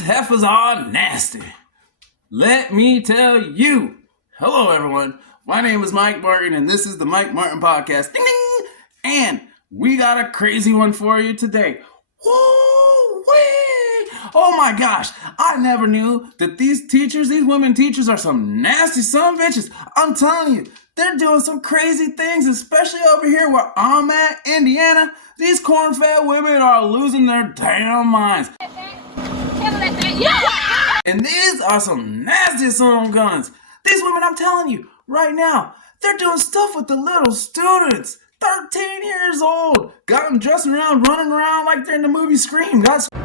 These heifers are nasty. Let me tell you. Hello, everyone. My name is Mike Martin, and this is the Mike Martin Podcast. Ding, ding. And we got a crazy one for you today. Woo-wee! Oh my gosh, I never knew that these women teachers are some nasty son of bitches. I'm telling you, they're doing some crazy things, especially over here where I'm at, Indiana. These corn-fed women are losing their damn minds. And these are some nasty son of guns. These women, I'm telling you, right now, they're doing stuff with the little students. 13 years old. Got them dressing around, running around like they're in the movie Scream. Got Scream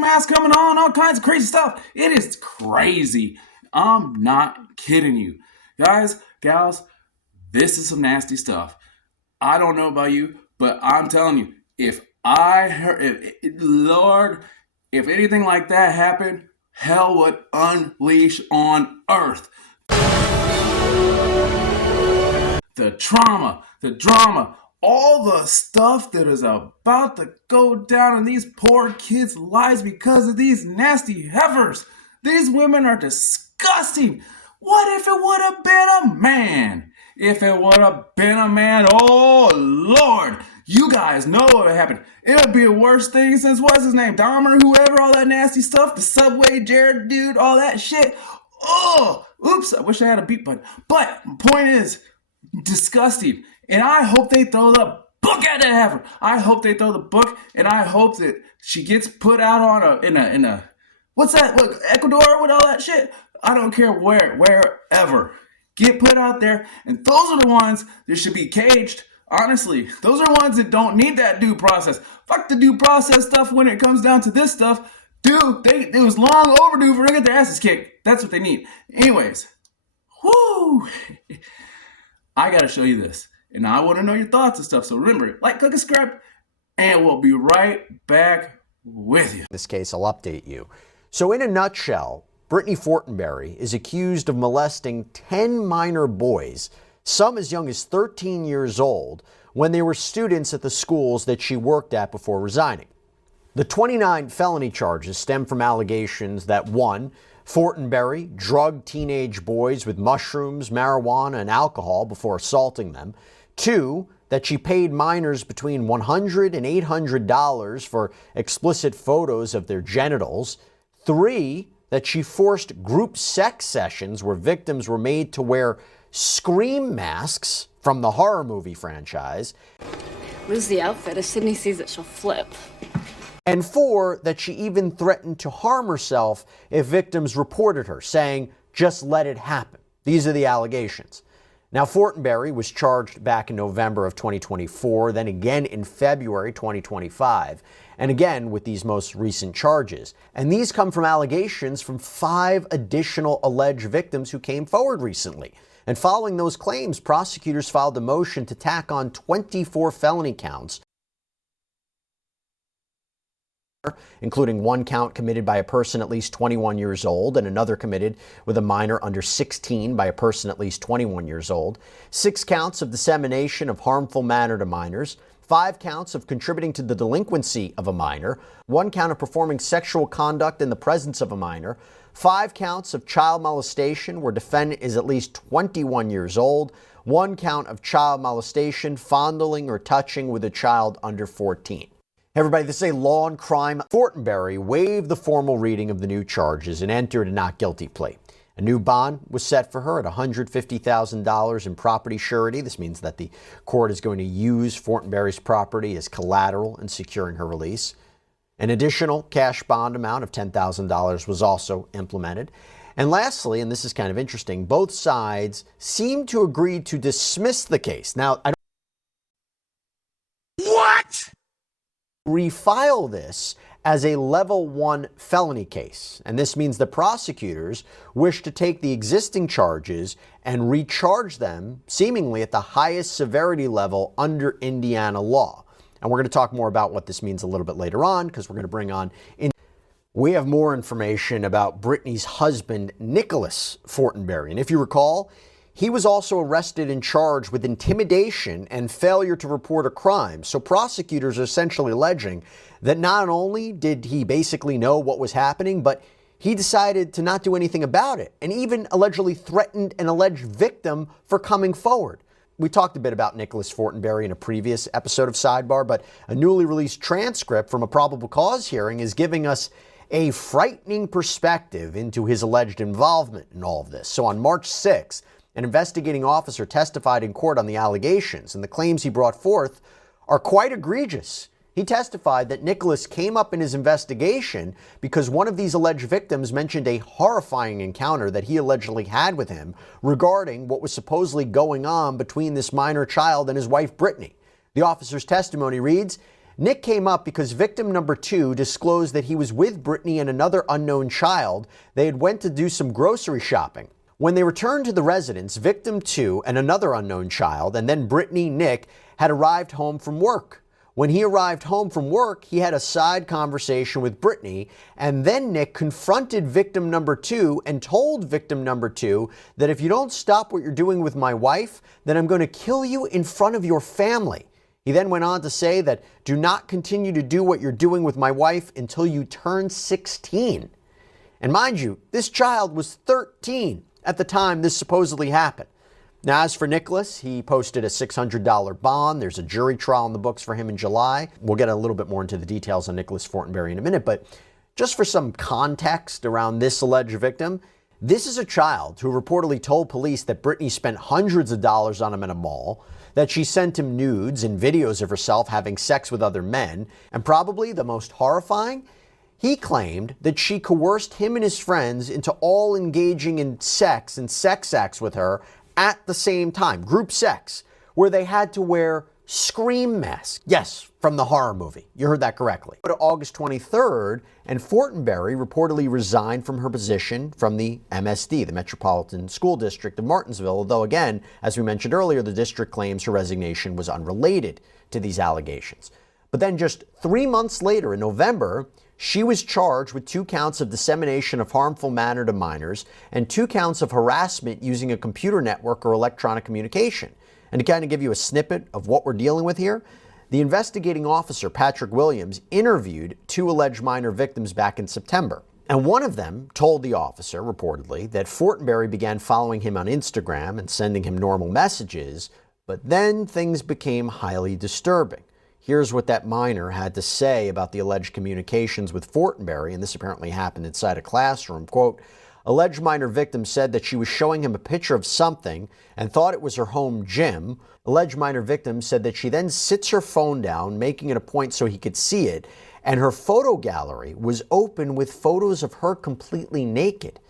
masks coming on, all kinds of crazy stuff. It is crazy. I'm not kidding you. Guys, gals, this is some nasty stuff. I don't know about you, but I'm telling you, if anything like that happened, hell would unleash on earth. The trauma, the drama, all the stuff that is about to go down in these poor kids' lives because of these nasty heifers. These women are disgusting. What if it would have been a man? If it would have been a man, oh Lord, you guys know what would happen. It would be the worst thing since, what's his name, Dahmer, whoever, all that nasty stuff, the Subway Jared dude, all that shit. Oh, oops, I wish I had a beat button. But point is, disgusting. And I hope they throw the book at that heifer. I hope they throw the book, and I hope that she gets put out on in a what's that? Look, Ecuador with all that shit. I don't care wherever. Get put out there, and those are the ones that should be caged. Honestly, those are ones that don't need that due process. Fuck the due process stuff when it comes down to this stuff. Dude, it was long overdue for them to get their asses kicked. That's what they need. Anyways, whoo. I gotta show you this, and I want to know your thoughts and stuff. So remember, like, click, subscribe, and we'll be right back with you. In this case, I'll update you. So in a nutshell, Brittany Fortenberry is accused of molesting 10 minor boys, some as young as 13 years old, when they were students at the schools that she worked at before resigning. The 29 felony charges stem from allegations that 1, Fortenberry drugged teenage boys with mushrooms, marijuana, and alcohol before assaulting them. 2, that she paid minors between $100 and $800 for explicit photos of their genitals. 3, that she forced group sex sessions where victims were made to wear scream masks from the horror movie franchise. Lose the outfit. If Sydney sees it, she'll flip. And 4, that she even threatened to harm herself if victims reported her, saying, "Just let it happen." These are the allegations. Now, Fortenberry was charged back in November of 2024, then again in February 2025, and again with these most recent charges. And these come from allegations from 5 additional alleged victims who came forward recently. And following those claims, prosecutors filed a motion to tack on 24 felony counts, including 1 count committed by a person at least 21 years old and another committed with a minor under 16 by a person at least 21 years old, 6 counts of dissemination of harmful matter to minors, 5 counts of contributing to the delinquency of a minor, 1 count of performing sexual conduct in the presence of a minor, 5 counts of child molestation where defendant is at least 21 years old, 1 count of child molestation, fondling or touching with a child under 14. Hey everybody, this is a law and crime. Fortenberry waived the formal reading of the new charges and entered a not guilty plea. A new bond was set for her at $150,000 in property surety. This means that the court is going to use Fortenberry's property as collateral in securing her release. An additional cash bond amount of $10,000 was also implemented. And lastly, and this is kind of interesting, both sides seem to agree to dismiss the case. Now, refile this as a level 1 felony case. And this means the prosecutors wish to take the existing charges and recharge them seemingly at the highest severity level under Indiana law. And we're going to talk more about what this means a little bit later on, because we're going to bring on we have more information about Brittany's husband, Nicholas Fortenberry. And if you recall, He was also arrested and charged with intimidation and failure to report a crime. So prosecutors are essentially alleging that not only did he basically know what was happening, but he decided to not do anything about it, and even allegedly threatened an alleged victim for coming forward. We talked a bit about Nicholas Fortenberry in a previous episode of Sidebar, but a newly released transcript from a probable cause hearing is giving us a frightening perspective into his alleged involvement in all of this. So on March 6th, an investigating officer testified in court on the allegations, and the claims he brought forth are quite egregious. He testified that Nicholas came up in his investigation because one of these alleged victims mentioned a horrifying encounter that he allegedly had with him regarding what was supposedly going on between this minor child and his wife, Brittany. The officer's testimony reads, Nick came up because victim number 2 disclosed that he was with Brittany and another unknown child. They had went to do some grocery shopping. When they returned to the residence, victim 2 and another unknown child, and then Brittany, Nick, had arrived home from work. When he arrived home from work, he had a side conversation with Brittany, and then Nick confronted victim number 2 and told victim number 2 that if you don't stop what you're doing with my wife, then I'm going to kill you in front of your family. He then went on to say that do not continue to do what you're doing with my wife until you turn 16. And mind you, this child was 13 at the time this supposedly happened. Now, as for Nicholas, he posted a $600 bond. There's a jury trial in the books for him in July. We'll get a little bit more into the details on Nicholas Fortenberry in a minute, but just for some context around this alleged victim, this is a child who reportedly told police that Brittany spent hundreds of dollars on him in a mall, that she sent him nudes and videos of herself having sex with other men, and probably the most horrifying, he claimed that she coerced him and his friends into all engaging in sex and sex acts with her at the same time, group sex, where they had to wear scream masks. Yes, from the horror movie. You heard that correctly. But August 23rd, and Fortenberry reportedly resigned from her position from the MSD, the Metropolitan School District of Martinsville, although again, as we mentioned earlier, the district claims her resignation was unrelated to these allegations. But then just 3 months later, in November, she was charged with 2 counts of dissemination of harmful matter to minors and 2 counts of harassment using a computer network or electronic communication. And to kind of give you a snippet of what we're dealing with here, the investigating officer, Patrick Williams, interviewed 2 alleged minor victims back in September. And one of them told the officer, reportedly, that Fortenberry began following him on Instagram and sending him normal messages, but then things became highly disturbing. Here's what that minor had to say about the alleged communications with Fortenberry, and this apparently happened inside a classroom. Quote, alleged minor victim said that she was showing him a picture of something and thought it was her home gym. Alleged minor victim said that she then sits her phone down, making it a point so he could see it, and her photo gallery was open with photos of her completely naked.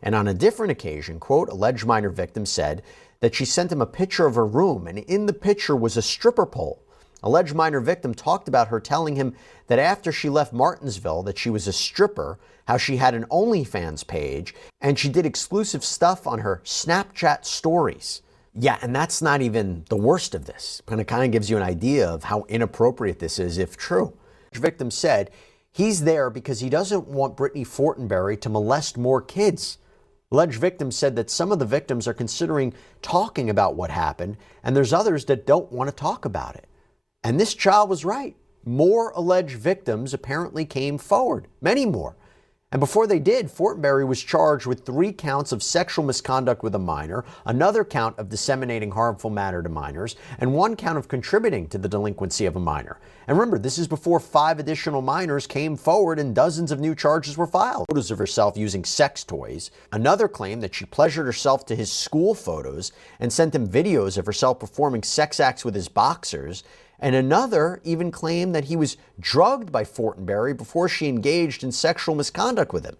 And on a different occasion, quote, alleged minor victim said that she sent him a picture of her room, and in the picture was a stripper pole. Alleged minor victim talked about her telling him that after she left Martinsville that she was a stripper, how she had an OnlyFans page, and she did exclusive stuff on her Snapchat stories. Yeah, and that's not even the worst of this. And it kind of gives you an idea of how inappropriate this is if true. The victim said he's there because he doesn't want Brittany Fortenberry to molest more kids. Alleged victim said that some of the victims are considering talking about what happened, and there's others that don't want to talk about it. And this child was right. More alleged victims apparently came forward, many more. And before they did, Fortenberry was charged with 3 counts of sexual misconduct with a minor, another count of disseminating harmful matter to minors, and 1 count of contributing to the delinquency of a minor. And remember, this is before 5 additional minors came forward and dozens of new charges were filed. Photos of herself using sex toys. Another claimed that she pleasured herself to his school photos and sent him videos of herself performing sex acts with his boxers. And another even claimed that he was drugged by Fortenberry before she engaged in sexual misconduct with him.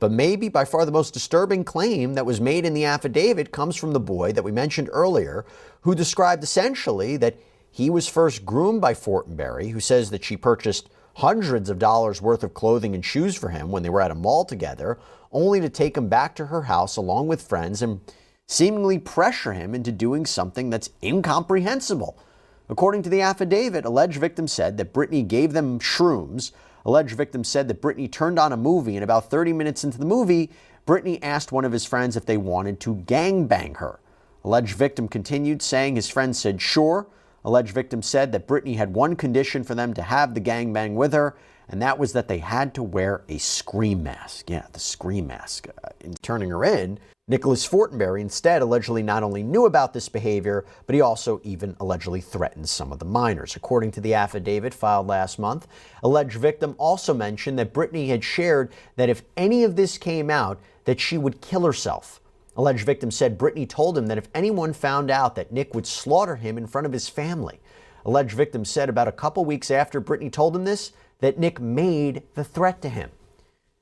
But maybe by far the most disturbing claim that was made in the affidavit comes from the boy that we mentioned earlier, who described essentially that he was first groomed by Fortenberry, who says that she purchased hundreds of dollars worth of clothing and shoes for him when they were at a mall together, only to take him back to her house along with friends and seemingly pressure him into doing something that's incomprehensible. According to the affidavit, alleged victim said that Brittany gave them shrooms. Alleged victim said that Brittany turned on a movie, and about 30 minutes into the movie, Brittany asked one of his friends if they wanted to gangbang her. Alleged victim continued, saying his friend said sure. Alleged victim said that Brittany had one condition for them to have the gangbang with her, and that was that they had to wear a scream mask. Yeah, the scream mask. In turning her in, Nicholas Fortenberry instead allegedly not only knew about this behavior, but he also even allegedly threatened some of the minors. According to the affidavit filed last month, alleged victim also mentioned that Brittany had shared that if any of this came out, that she would kill herself. Alleged victim said Brittany told him that if anyone found out that Nick would slaughter him in front of his family. Alleged victim said about a couple weeks after Brittany told him this, that Nick made the threat to him.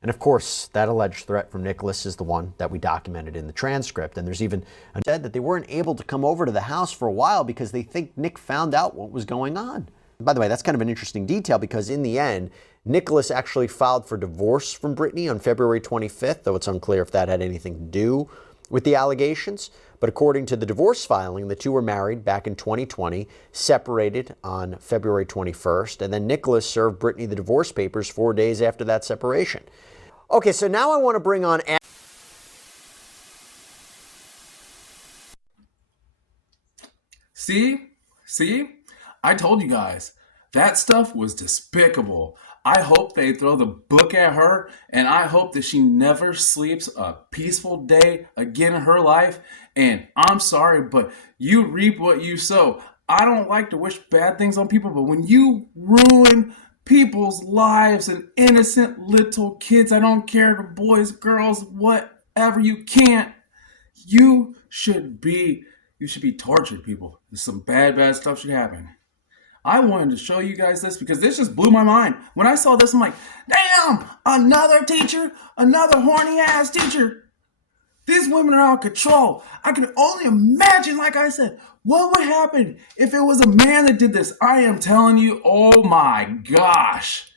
And of course, that alleged threat from Nicholas is the one that we documented in the transcript. And there's even said that they weren't able to come over to the house for a while because they think Nick found out what was going on. And by the way, that's kind of an interesting detail because in the end, Nicholas actually filed for divorce from Brittany on February 25th, though it's unclear if that had anything to do with the allegations. But according to the divorce filing, the two were married back in 2020, separated on February 21st, and then Nicholas served Brittany the divorce papers 4 days after that separation. Okay, so now I want to bring on... See? I told you guys, that stuff was despicable. I hope they throw the book at her, and I hope that she never sleeps a peaceful day again in her life. And I'm sorry, but you reap what you sow. I don't like to wish bad things on people, but when you ruin people's lives and innocent little kids, I don't care, the boys, girls, whatever, you can't. You should be tortured, people. Some bad stuff should happen. I wanted to show you guys this because this just blew my mind. When I saw this, I'm like, damn, another teacher, another horny ass teacher. These women are out of control. I can only imagine, like I said, what would happen if it was a man that did this. I am telling you, oh my gosh.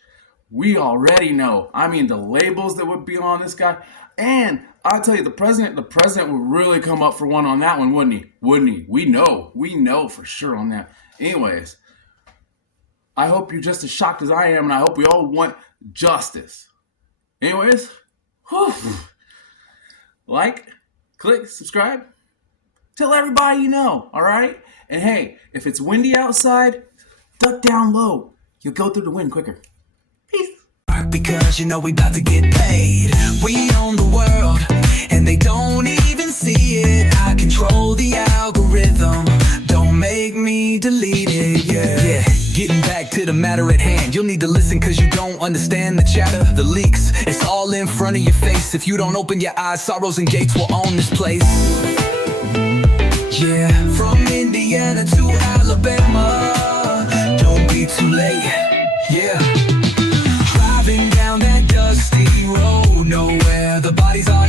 We already know. I mean, the labels that would be on this guy. And I'll tell you, the president would really come up for one on that one, wouldn't he? We know for sure on that. Anyways, I hope you're just as shocked as I am, and I hope we all want justice. Anyways, whew. Like, click, subscribe. Tell everybody you know, all right? And hey, if it's windy outside, duck down low. You'll go through the wind quicker. Peace. Because you know we about to get paid. We own the world, and they don't even see it. I control the algorithm. Don't make me delete it, yeah. Getting back to the matter at hand, you'll need to listen cause you don't understand the chatter, the leaks. It's all in front of your face. If you don't open your eyes, sorrows and gates will own this place. Yeah, from Indiana to Alabama, don't be too late. Yeah, driving down that dusty road, nowhere the bodies are.